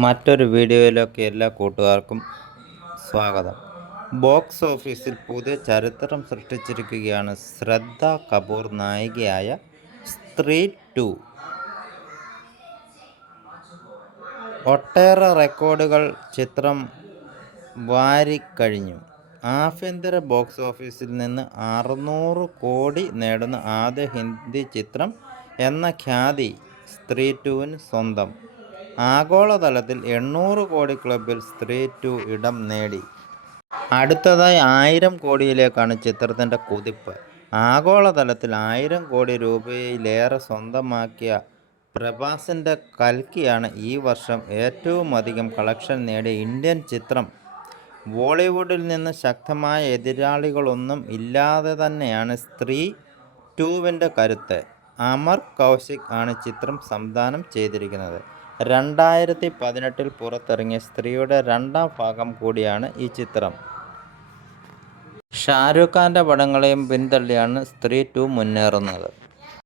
മറ്റൊരു വീഡിയോയിലേക്ക് എല്ലാ കൂട്ടുകാർക്കും സ്വാഗതം. ബോക്സ് ഓഫീസിൽ പുതിയ ചരിത്രം സൃഷ്ടിച്ചിരിക്കുകയാണ് ശ്രദ്ധ കപൂർ നായികയായ സ്ത്രീ ടു. ഒട്ടേറെ റെക്കോർഡുകൾ ചിത്രം വാരിക്കഴിഞ്ഞു. ആഭ്യന്തര ബോക്സ് ഓഫീസിൽ നിന്ന് അറുന്നൂറ് കോടി നേടുന്ന ആദ്യ ഹിന്ദി ചിത്രം എന്ന ഖ്യാതി സ്ത്രീ ടുവിന് സ്വന്തം. ആഗോളതലത്തിൽ എണ്ണൂറ് കോടി ക്ലബിൽ സ്ത്രീ ടു ഇടം നേടി. അടുത്തതായി ആയിരം കോടിയിലേക്കാണ് ചിത്രത്തിന്റെ കുതിപ്പ്. ആഗോളതലത്തിൽ ആയിരം കോടി രൂപയിലേറെ സ്വന്തമാക്കിയ പ്രഭാസിന്റെ കൽക്കിയാണ് ഈ വർഷം ഏറ്റവും അധികം കളക്ഷൻ നേടിയ ഇന്ത്യൻ ചിത്രം. ബോളിവുഡിൽ നിന്ന് ശക്തമായ എതിരാളികളൊന്നും ഇല്ലാതെ തന്നെയാണ് സ്ത്രീ ടൂവിന്റെ കരുത്ത്. അമർ കൗശിക് ആണ് ചിത്രം സംവിധാനം ചെയ്തിരിക്കുന്നത്. രണ്ടായിരത്തി പതിനെട്ടിൽ പുറത്തിറങ്ങിയ സ്ത്രീയുടെ രണ്ടാം ഭാഗം കൂടിയാണ് ഈ ചിത്രം. ഷാരൂഖ് ഖാന്റെ പടങ്ങളെയും പിന്തള്ളിയാണ് സ്ത്രീ ടു മുന്നേറുന്നത്.